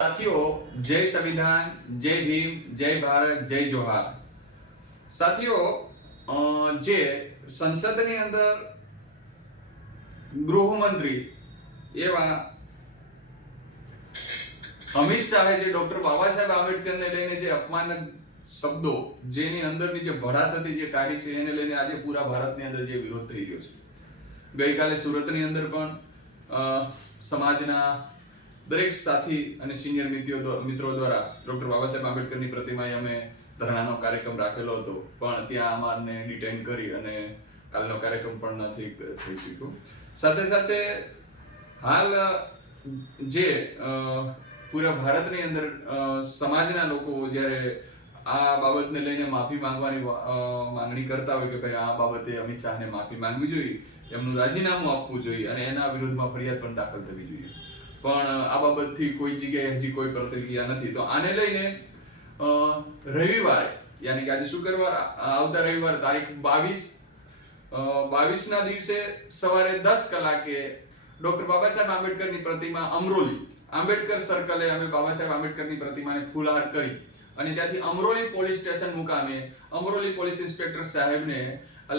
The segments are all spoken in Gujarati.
સાથીઓ જય સંવિધાન જય ભીમ જય ભારત જય જોહાર સાથીઓ અ, જે સંસદની અંદર ગૃહમંત્રી એવા અમિત શાહે જે ડોક્ટર બાબા સાહેબ આંબેડકરને લઈને જે અપમાનક શબ્દો જેની અંદરની જે ભડાસ હતી જે કાઢી છે એને લઈને આજે પૂરા ભારતની અંદર જે વિરોધ થઈ રહ્યો છે. ગઈકાલે સુરતની અંદર પણ અ, સમાજના દરેક સાથી અને સિનિયર મિત્રો મિત્રો દ્વારા ડોક્ટર બાબા સાહેબ આંબેડકરની પ્રતિમાએ અમે ધરણાનો કાર્યક્રમ રાખેલો હતો. પણ ત્યાં અમારને ડિટેન કરી અને કાલનો કાર્યક્રમ પણ નથી થઈ શક્યો. સાથે સાથે હાલ જે પૂરા ભારતની અંદર સમાજના લોકો જ્યારે આ બાબતને લઈને માફી માંગવાની માંગણી કરતા હોય કે ભાઈ આ બાબતે અમિત શાહને માફી માંગવી જોઈએ, એમનું રાજીનામું આપવું જોઈએ અને એના વિરુદ્ધમાં ફરિયાદ પણ દાખલ થવી જોઈએ. પણ આ બાબતથી કોઈ જગ્યાએ હજી કોઈ પ્રતિક્રિયા નથી. તો આને લઈને રવિવારે, યાની કે આજે શુક્રવાર આવતા રવિવાર તારીખ બાવીસ બાવીસ ના દિવસે સવારે દસ કલાકે ડોક્ટર બાબા સાહેબ આંબેડકરની પ્રતિમા અમરોલી, આંબેડકર સર્કલે અમે બાબા સાહેબ આંબેડકરની પ્રતિમાને ફૂલહાર કરી અને ત્યાંથી અમરોલી પોલીસ સ્ટેશન મુકામે અમરોલી પોલીસ ઇન્સ્પેક્ટર સાહેબને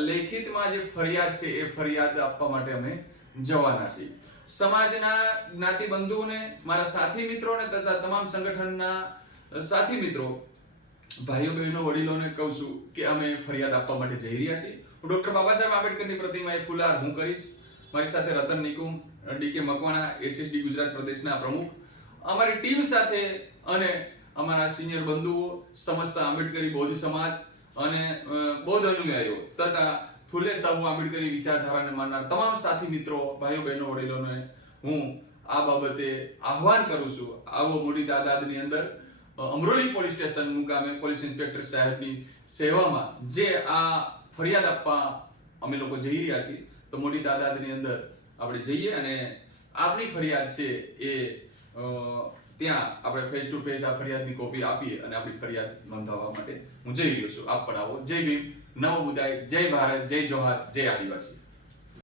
લેખિતમાં જે ફરિયાદ છે એ ફરિયાદ આપવા માટે અમે જવાના છીએ. સમાજના જ્ઞાતિ બંધુઓને મારા સાથી મિત્રોને તથા તમામ સંગઠનના સાથી મિત્રો, ભાઈઓ બહેનો વડીલોને કહું છું કે અમે ફરિયાદ આપવા માટે જઈ રહ્યા છીએ. હું ડોક્ટર બાબા સાહેબ આંબેડકરની પ્રતિમાએ ફુલાર હું કરીશ. મારી સાથે રતન નિકુમ ડીકે મકવાણા, એસએસડી ગુજરાત પ્રદેશના પ્રમુખ. અમારી ટીમ સાથે અને અમારા સિનિયર બંધુઓ, સમસ્ત આંબેડકરી બૌદ્ધ સમાજ અને બૌદ્ધ અનુયાયીઓ તથા ફુલે સાહુ આંબેડકરી વિચારધારાને માનનાર તમામ સાથી મિત્રો, ભાઈઓ, બહેનો, વડીલોને હું આ બાબતે આહવાન કરું છું. આવો મોડી દાદાદની અંદર અમરોલી પોલીસ સ્ટેશન મુકામે પોલીસ ઇન્સ્પેક્ટર સાહેબની સેવામાં જે આ ફરિયાદ આપવા અમે લોકો જઈ રહ્યા છીએ, તો મોટી તાદાદની અંદર આપણે જઈએ અને આપની ફરિયાદ છે એ ત્યાં આપણે ફેસ ટુ ફેસ આ ફરિયાદની કોપી આપીએ અને આપણી ફરિયાદ નોંધાવવા માટે હું જઈ રહ્યો છું. આપ પણ આવો. જય ભીમ. નવો બુદાય જય ભારત. જય જોહાર જય આદિવાસી.